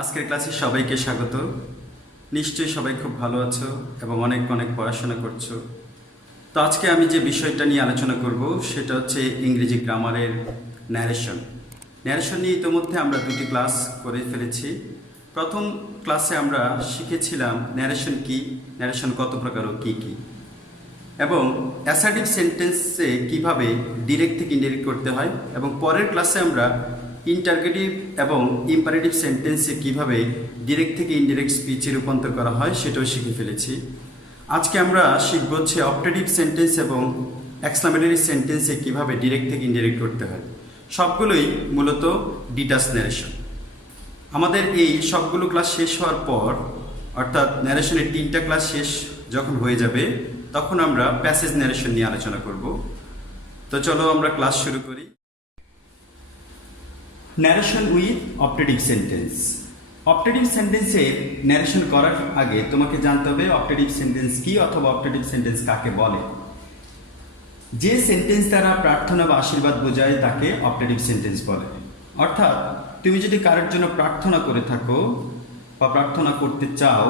আজকের ক্লাসে সবাইকে স্বাগত। নিশ্চয়ই সবাই খুব ভালো আছো এবং অনেক অনেক পড়াশোনা করছো। তো আজকে আমি যে বিষয়টা নিয়ে আলোচনা করব সেটা হচ্ছে ইংরেজি গ্রামারের ন্যারেশন। ন্যারেশন নিয়ে ইতিমধ্যে আমরা দুটি ক্লাস করে ফেলেছি। প্রথম ক্লাসে আমরা শিখেছিলাম ন্যারেশন কি, ন্যারেশন কত প্রকার ও কী কী, এবং অ্যাসার্টিভ সেন্টেন্সে কিভাবে ডিরেক্ট থেকে ইনডিরেক্ট করতে হয়, এবং পরের ক্লাসে আমরা ইন্টারগেটিভ এবং ইম্পারেটিভ সেন্টেন্সে কিভাবে ডিরেক্ট থেকে ইনডিরেক্ট স্পিচে রূপান্তর করা হয় সেটাও শিখে ফেলেছি। আজকে আমরা শিখব হচ্ছে অপটেটিভ সেন্টেন্স এবং এক্সক্লামেটরি সেন্টেন্সে কিভাবে ডিরেক্ট থেকে ইনডিরেক্ট করতে হয়। সবগুলোই মূলত ডিটাচ ন্যারেশন। আমাদের এই সবগুলো ক্লাস শেষ হওয়ার পর, অর্থাৎ ন্যারেশনের 3টা ক্লাস শেষ যখন হয়ে যাবে, তখন আমরা প্যাসেজ ন্যারেশন নিয়ে আলোচনা করব। তো চলো আমরা ক্লাস শুরু করি। Narration with optative sentence. Optative সেন্টেন্সে ন্যারেশন করার আগে তোমাকে জানতে হবে অপটেটিভ সেন্টেন্স কি অথবা অপটেটিভ সেন্টেন্স কাকে বলে। যে সেন্টেন্স দ্বারা প্রার্থনা বা আশীর্বাদ বোঝায় তাকে অপটেটিভ সেন্টেন্স বলে। অর্থাৎ তুমি যদি কারোর জন্য প্রার্থনা করে থাকো বা প্রার্থনা করতে চাও,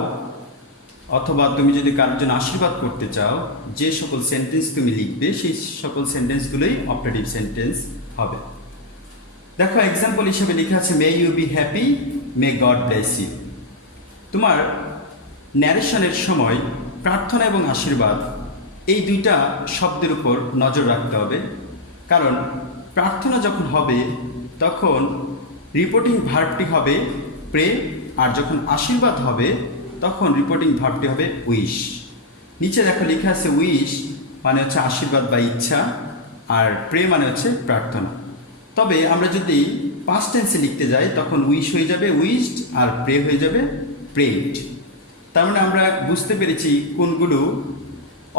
অথবা তুমি যদি কারোর জন্য আশীর্বাদ করতে চাও, যে সকল সেন্টেন্স তুমি লিখবে সেই সকল সেন্টেন্সগুলোই অপটেটিভ সেন্টেন্স হবে। দেখো, এক্সাম্পল হিসেবে লেখা আছে may you be happy, may God bless you. তোমার ন্যারেশনের সময় প্রার্থনা এবং আশীর্বাদ এই দুইটা শব্দের উপর নজর রাখতে হবে। কারণ প্রার্থনা যখন হবে তখন রিপোর্টিং ভার্বটি হবে প্রে, আর যখন আশীর্বাদ হবে তখন রিপোর্টিং ভার্বটি হবে উইশ। নিচে দেখো লেখা আছে উইশ মানে হচ্ছে আশীর্বাদ বা ইচ্ছা, আর প্রে মানে হচ্ছে প্রার্থনা। তবে আমরা যদি পাস্ট টেন্সে লিখতে যাই তখন উইশ হয়ে যাবে উইশড, আর প্রে হয়ে যাবে প্রেড। তার মানে আমরা বুঝতে পেরেছি কোনগুলো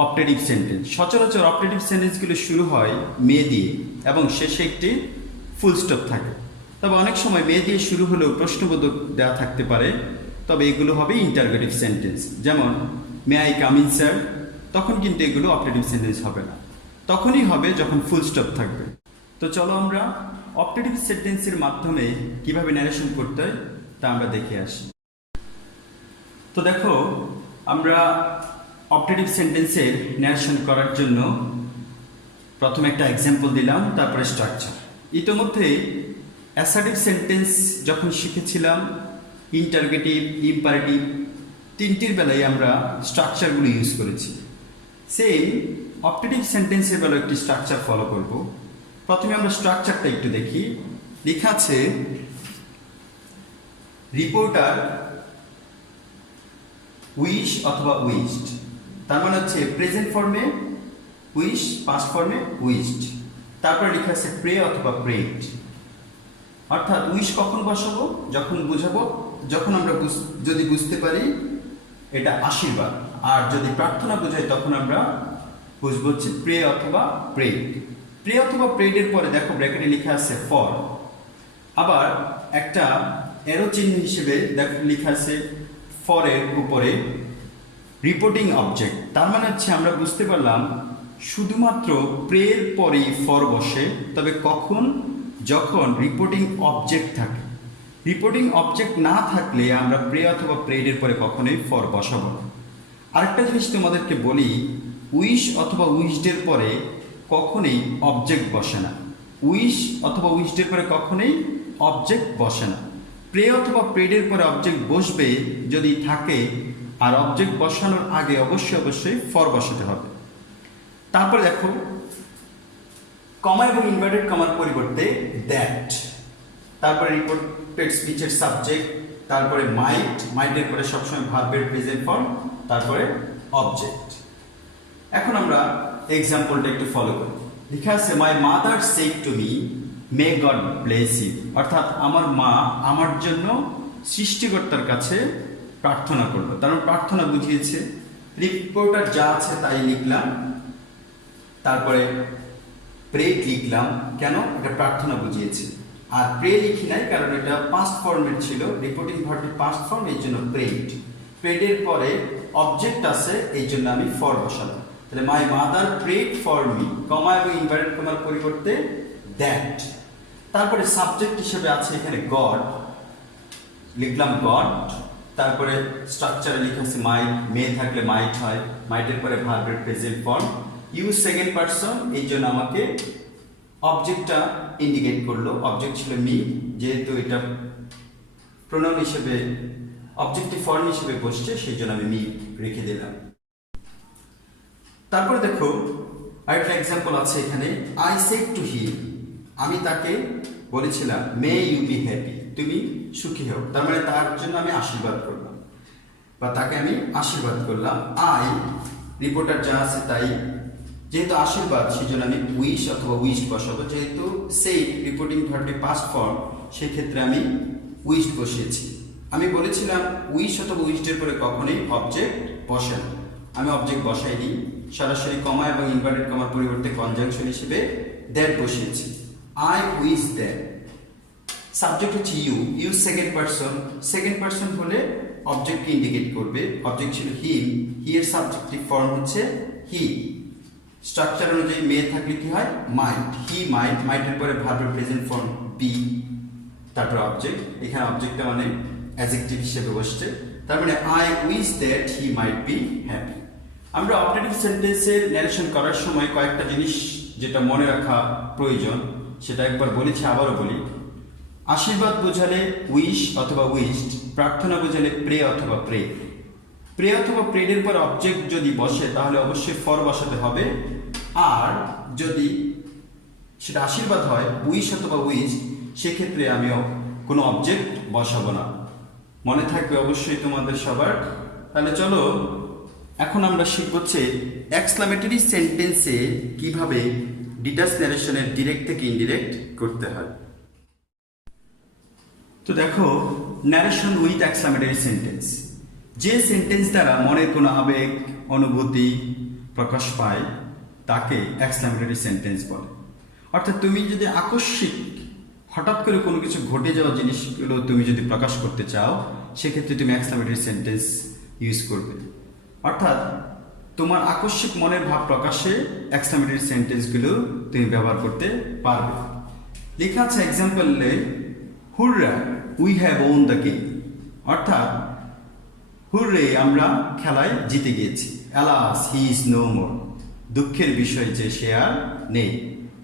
অপটেটিভ সেন্টেন্স। সচরাচর অপটেটিভ সেন্টেন্সগুলো শুরু হয় মে দিয়ে এবং শেষে একটি ফুল স্টপ থাকে। তবে অনেক সময় মে দিয়ে শুরু হলেও প্রশ্নবোধক দেওয়া থাকতে পারে, তবে এগুলো হবে ইন্টারগেটিভ সেন্টেন্স। যেমন may I come in sir, তখন কিন্তু এগুলো অপটেটিভ সেন্টেন্স হবে না, তখনই হবে যখন ফুল স্টপ থাকবে। তো চলো আমরা অপটেটিভ সেন্টেন্সের মাধ্যমে কিভাবে ন্যারেশন করতে হয় তা আমরা দেখে আসি। তো দেখো, আমরা অপটেটিভ সেন্টেন্সের ন্যারেশন করার জন্য প্রথমে একটা এক্সাম্পল দিলাম, তারপরে স্ট্রাকচার। ইতিমধ্যে অ্যাসার্টিভ সেন্টেন্স যখন শিখেছিলাম, ইন্টারগেটিভ, ইম্পারেটিভ, তিনটির বেলায় আমরা স্ট্রাকচারগুলো ইউজ করেছি। সেম অপটেটিভ সেন্টেন্সের বেলায় একটি স্ট্রাকচার ফলো করব। প্রথমে আমরা স্ট্রাকচারটা একটু দেখি। লেখা আছে রিপোর্টার উইশ অথবা উইশড। তার মানে হচ্ছে প্রেজেন্ট ফর্মে উইশ, পাস্ট ফর্মে উইশড। তারপরে লেখা আছে প্রে অথবা প্রেড। অর্থাৎ উইশ কখন বসাবো? যখন বুঝাবো, যখন আমরা যদি বুঝতে পারি এটা আশীর্বাদ, আর যদি প্রার্থনা বোঝাই তখন আমরা বুঝবো হচ্ছে প্রে অথবা প্রেড। প্রে অথবা প্রেডের পরে দেখো ব্র্যাকেটে লেখা আছে ফর। আবার একটা অ্যারো চিহ্ন হিসেবে দেখো লেখা আছে ফরের উপরে রিপোর্টিং অবজেক্ট। তার মানে হচ্ছে আমরা বুঝতে পারলাম শুধুমাত্র প্রের পরেই ফর বসে, তবে কখন? যখন রিপোর্টিং অবজেক্ট থাকে। রিপোর্টিং অবজেক্ট না থাকলে আমরা প্রে অথবা প্রেডের পরে কখনোই ফর বসাবো না। আরেকটা জিনিস তোমাদেরকে বলি, উইশ অথবা উইশডের পরে কখনোই অবজেক্ট বসে না। উইশ অথবা উইশডের পরে কখনোই অবজেক্ট বসে না। প্রে অথবা প্রেডের পরে অবজেক্ট বসবে যদি থাকে, আর অবজেক্ট বসানোর আগে অবশ্যই ফর বসাতে হবে। তারপরে দেখো কমা এবং ইনভার্টেড কমার পরিবর্তে দ্যাট, তারপরে রিপোর্টেড স্পিচের সাবজেক্ট, তারপরে মাইটের পরে সবসময় ভার্বের প্রেজেন্ট ফর্ম, তারপরে অবজেক্ট। এখন আমরা এক্সাম্পলটা একটু ফলো করি। লেখা আছে my mother said to me may God bless you. অর্থাৎ আমার মা আমার জন্য সৃষ্টিকর্তার কাছে প্রার্থনা করলো। তার প্রার্থনা বুঝিয়েছে। রিপোর্টার যা আছে তাই লিখলাম, তারপরে প্রেড লিখলাম। কেন? এটা প্রার্থনা বুঝিয়েছে। আর প্রে লিখি নাই কারণ এটা পাস্ট ফর্মের ছিল, রিপোর্টিং ভার্বটি পাস্ট ফর্ম, এই জন্য প্রেড। প্রেডের পরে অবজেক্ট আছে, এই জন্য আমি ফর বসালাম। তাহলে my mother prayed for me, comma এবং ইনভার্টেড কমার পরিবর্তে দ্যাট। তারপরে সাবজেক্ট হিসেবে আছে এখানে গড। লিখলাম গড, তারপরে স্ট্রাকচারে লিখা আছে মাইট, মে থাকলে মাইট হয়, মাইটের পরে ভার্বের present form, use second person, এই জন্য আমাকে অবজেক্টটা ইন্ডিকেট করলো, অবজেক্ট ছিল মি, যেহেতু এটা প্রোনাউন হিসেবে অবজেক্টিভ ফর্ম হিসেবে বসছে সেই জন্য আমি মি রেখে দিলাম। তারপরে দেখো আরেকটা এক্সাম্পল আছে এখানে, আই সেড টু হিম, আমি তাকে বলেছিলাম মে ইউ বি হ্যাপি, তুমি সুখী হও, তার মানে তার জন্য আমি আশীর্বাদ করলাম বা তাকে আমি আশীর্বাদ করলাম। আই রিপোর্টার যা আছে তাই, যেহেতু আশীর্বাদ সেই জন্য আমি উইশ অথবা উইশ বসাবো, যেহেতু সেই রিপোর্টিং ভার্বটি পাস্ট ফর্ম সেই ক্ষেত্রে আমি উইশ বসিয়েছি। আমি বলেছিলাম উইশ অথবা উইশডের পরে কখনোই অবজেক্ট বসে না, আমি অবজেক্ট বসাইনি, সরাসরি কমা এবং ইনভার্টেড কমার পরিবর্তে কনজাংশন হিসেবে দ্যাট বসিয়েছি। আই উইশ দ্যাট, সাবজেক্ট হচ্ছে ইউ, ইউ সেকেন্ড পারসন হলে অবজেক্টকে ইন্ডিকেট করবে, অবজেক্ট ছিল হিম, হি এর সাবজেক্টিভ ফর্ম হচ্ছে হি, স্ট্রাকচার অনুযায়ী মে থাকলে কি হয় মাইট, হি মাইট, মাইটের পরে ভার্বের প্রেজেন্ট ফর্ম বি, তারপর অবজেক্ট, এখানে অবজেক্টটা মানে অ্যাডজেক্টিভ হিসেবে বসছে, তার মানে I wish that he might be happy. আমরা অপারেটিভ সেন্টেন্সের ন্যারেশন করার সময় কয়েকটা জিনিস যেটা মনে রাখা প্রয়োজন, সেটা একবার বলেছি আবারও বলি। আশীর্বাদ বোঝালে উইশ অথবা উইশড, প্রার্থনা বোঝালে প্রে অথবা প্রে, প্রে অথবা প্রেডের পর অবজেক্ট যদি বসে তাহলে অবশ্যই ফর বসাতে হবে, আর যদি সেটা আশীর্বাদ হয় উইশ অথবা উইশ, সেক্ষেত্রে আমিও কোনো অবজেক্ট বসাবো না, মনে থাকবে অবশ্যই তোমাদের সবার। তাহলে চলো এখন আমরা শিখব হচ্ছে এক্সক্লামেটরি সেন্টেন্সে কিভাবে ডিটাচ ন্যারেশনের ডিরেক্ট থেকে ইনডিরেক্ট করতে হয়। তো দেখো, ন্যারেশন উইথ এক্সক্লামেটরি সেন্টেন্স, যে সেন্টেন্স দ্বারা মনের কোনো আবেগ অনুভূতি প্রকাশ পায় তাকে এক্সক্লামেটরি সেন্টেন্স বলে। অর্থাৎ তুমি যদি আকস্মিক হঠাৎ করে কোনো কিছু ঘটে যাওয়া জিনিসগুলো তুমি যদি প্রকাশ করতে চাও, সেক্ষেত্রে তুমি এক্সক্লামেটরি সেন্টেন্স ইউজ করবে। অর্থাৎ তোমার আকস্মিক মনের ভাব প্রকাশে এক্সক্লামেটরি সেন্টেন্সগুলো তুমি ব্যবহার করতে পারবে। লেখা আছে এক্সাম্পলে, hurrah we have won the game, অর্থাৎ হুররে আমরা খেলায় জিতে গিয়েছি, alas he is no more, দুঃখের বিষয় যে সে আর নেই,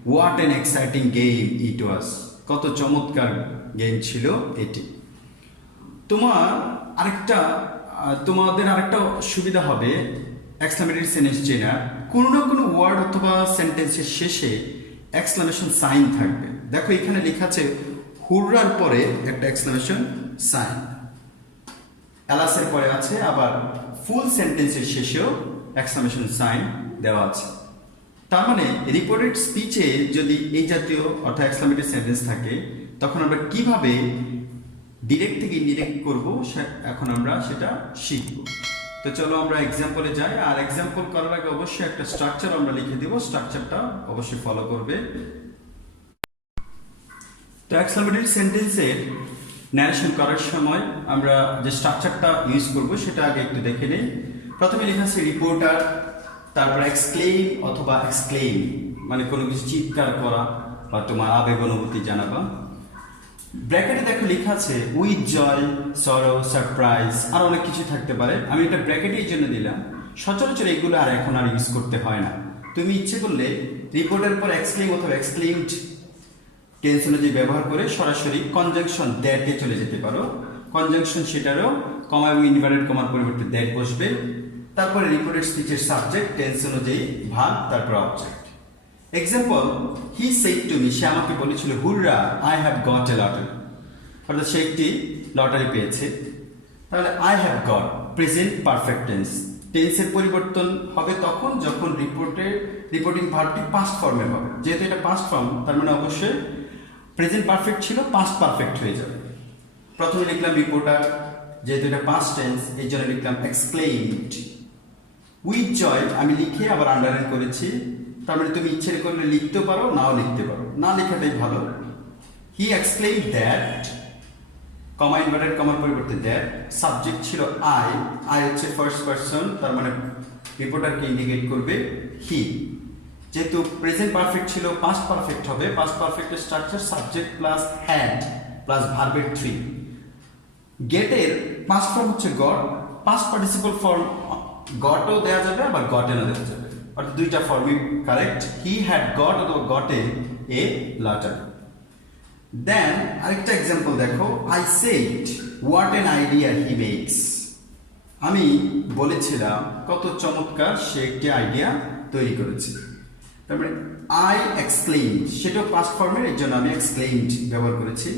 what an exciting game it was, কত চমৎকার গেম ছিল এটি। তোমাদের আরেকটা সুবিধা হবে এক্সক্লামেটরি সেন্টেন্স চেনার, কোনো না কোনো ওয়ার্ড অথবা সেন্টেন্সের শেষে এক্সক্লামেশন সাইন থাকবে। দেখো এখানে লেখা আছে হুররার পরে একটা এক্সক্লামেশন সাইন, অ্যালাসের পরে আছে, আবার ফুল সেন্টেন্সের শেষেও এক্সক্লামেশন সাইন দেওয়া আছে। তার মানে রিপোর্টেড স্পিচে যদি এই জাতীয় অর্থাৎ এক্সক্লামেটরি সেন্টেন্স থাকে, তখন আমরা কিভাবে ডিরেক্ট থেকে ইনডিরেক্ট করব এখন আমরা সেটা শিখব। তো চলো আমরা এক্সাম্পলে যাই, আর এক্সাম্পল করার আগে অবশ্যই একটা স্ট্রাকচার আমরা লিখে দেব, স্ট্রাকচারটা অবশ্যই ফলো করবে। তো এক্সক্লামেটরি সেন্টেন্সের ন্যারেশন করার সময় আমরা যে স্ট্রাকচারটা ইউজ করব সেটা আগে একটু দেখে নেই। প্রথমে লেখা আছে রিপোর্টার, তারপর এক্সক্লেইম অথবা এক্সক্লেইম মানে কোনো কিছু চিৎকার করা বা তোমার আবেগ অনুভূতি জানাবা। ব্র্যাকেটে দেখো লেখা আছে উইথ জয়, সরো, সারপ্রাইজ, আর অনেক কিছু থাকতে পারে। আমি এটা ব্র্যাকেটে এই জন্য দিলাম, সচরাচর এগুলো আর এখন আর ইউজ করতে হয় না। তুমি ইচ্ছে করলে রিপোর্টের পর এক্সক্লেইম অথবা এক্সক্লেইমড টেন্স অনুযায়ী ব্যবহার করে সরাসরি কনজাংশন দ্যাটে চলে যেতে পারো। কনজাংশন সেটারও কমা এবং ইনভার্টেড কমার পরিবর্তে দ্যাট বসবে, তারপরে রিপোর্টেড স্পিচের সাবজেক্ট টেন্স অনুযায়ী ভার্ব, তারপর object. Example, he said to me, সে আমাকে বলেছিল hurrah I have got a lottery, অর্থাৎ সে একটি লটারি পেয়েছে। তাহলে I have got present perfect tense, টেন্সের পরিবর্তন হবে তখন যখন রিপোর্টিং ভার্বটি পাস্ট ফর্মে হবে। যেহেতু এটা পাস্ট ফর্ম, তার মানে অবশ্যই প্রেজেন্ট পারফেক্ট ছিল পাস্ট পারফেক্ট হয়ে যাবে। প্রথমে লিখলাম রিপোর্টার, যেহেতু এটা পাস্ট টেন্স এই জন্য লিখলাম এক্সক্লেইমড। উইথ জয় আমি লিখে আবার আন্ডারলাইন করেছি, তার মানে তুমি ইচ্ছে করলে লিখতে পারো, নাও লিখতে পারো, না লেখাটাই ভালো। He exclaimed that, comma inverted কমার পরিবর্তে দ্যাট, সাবজেক্ট ছিল আই, আই হচ্ছে ফার্স্ট পারসন, তার মানে রিপোর্টারকে ইন্ডিকেট করবে হি। যেহেতু প্রেজেন্ট পারফেক্ট ছিল পাস্ট পারফেক্ট হবে, পাস্ট পারফেক্টের structure subject plus had plus ভার্বের থ্রি। গেটের পাস্ট ফর্ম হচ্ছে গট, পাস্ট পার্টিসিপল ফর্ম গটও দেওয়া যাবে আবার গটেনও দেওয়া যাবে, অর্থাৎ দুইটা ফর্মই কারেক্ট। হি হ্যাড গট অথবা গটেন এ লাটার। দেন আরেকটা এক্সাম্পল দেখো, I said what an idea he makes. আমি বলেছিলাম কত চমৎকার সে একটি আইডিয়া তৈরি করেছে। তারপরে আই এক্সক্লেইমড, সেটাও পাস্ট ফর্মের, এর জন্য আমি এক্সক্লেইমড ব্যবহার করেছি।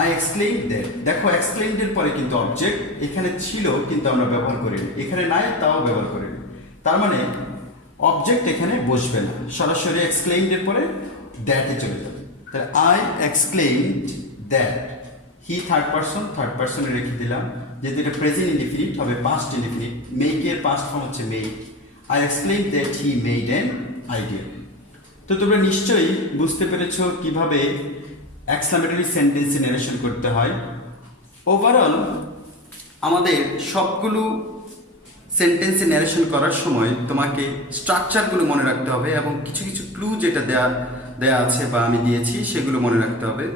আই এক্সক্লেইমড দ্যাট, দেখো এক্সক্লেইমড এর পরে কিন্তু অবজেক্ট এখানে ছিল কিন্তু আমরা ব্যবহার করিনি, এখানে নাই তাও ব্যবহার করিনি, তার মানে অবজেক্ট এখানে বসবে না, সরাসরি এক্সক্লেইমড এর পরে দ্যাটে চলে যাবে। তাহলে I exclaimed that, he third পার্সনে রেখে দিলাম, যেহেতু এটা প্রেজেন্ট ইনডিফিনিট হবে পাস্ট ইনডিফিনিট, মেকের পাস্ট ফর্ম হচ্ছে make. I exclaimed that he made an idea. তো তোমরা নিশ্চয়ই বুঝতে পেরেছো কিভাবে এক্সক্লামেটরি সেন্টেন্সে ন্যারেশন করতে হয়। ওভারঅল আমাদের সবগুলো সেন্টেন্সে ন্যারেশন করার সময় তোমাকে স্ট্রাকচারগুলো মনে রাখতে হবে এবং কিছু কিছু ক্লু যেটা দেয়া আছে বা আমি দিয়েছি সেগুলো মনে রাখতে হবে।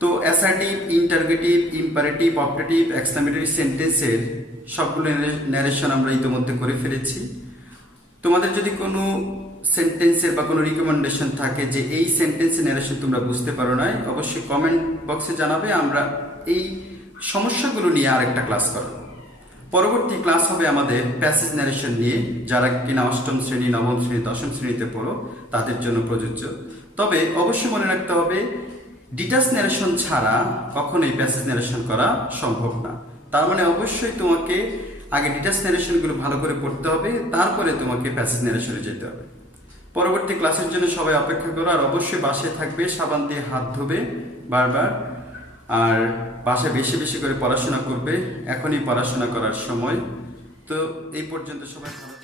তো assertive, interrogative, imperative, optative, exclamatory সেন্টেন্সের সবগুলো ন্যারেশন আমরা ইতিমধ্যে করে ফেলেছি। তোমাদের যদি কোনো সেন্টেন্সের বা কোনো রিকমেন্ডেশন থাকে যে এই সেন্টেন্সের ন্যারেশন তোমরা বুঝতে পারো না, অবশ্যই কমেন্ট বক্সে জানাবে, আমরা এই সমস্যাগুলো নিয়ে আরেকটা ক্লাস করব। পরবর্তী ক্লাস হবে আমাদের প্যাসেজ ন্যারেশন নিয়ে, যারা কিনা অষ্টম শ্রেণী, নবম শ্রেণী, দশম শ্রেণীতে পড়ো তাদের জন্য প্রযোজ্য। তবে অবশ্যই মনে রাখতে হবে ডিটাচ ন্যারেশন ছাড়া কখনোই প্যাসেজ ন্যারেশন করা সম্ভব না। তার মানে অবশ্যই তোমাকে আগে ডিটাচ ন্যারেশনগুলো ভালো করে পড়তে হবে, তারপরে তোমাকে প্যাসেজ ন্যারেশনে যেতে হবে। পরবর্তী ক্লাসের জন্য সবাই অপেক্ষা করো, আর অবশ্যই বাসায় থাকবে, সাবান দিয়ে হাত ধোবে বারবার, আর বাসায় বেশি বেশি করে পড়াশোনা করবে, এখনই পড়াশোনা করার সময়। তো এই পর্যন্ত সবাই ভালো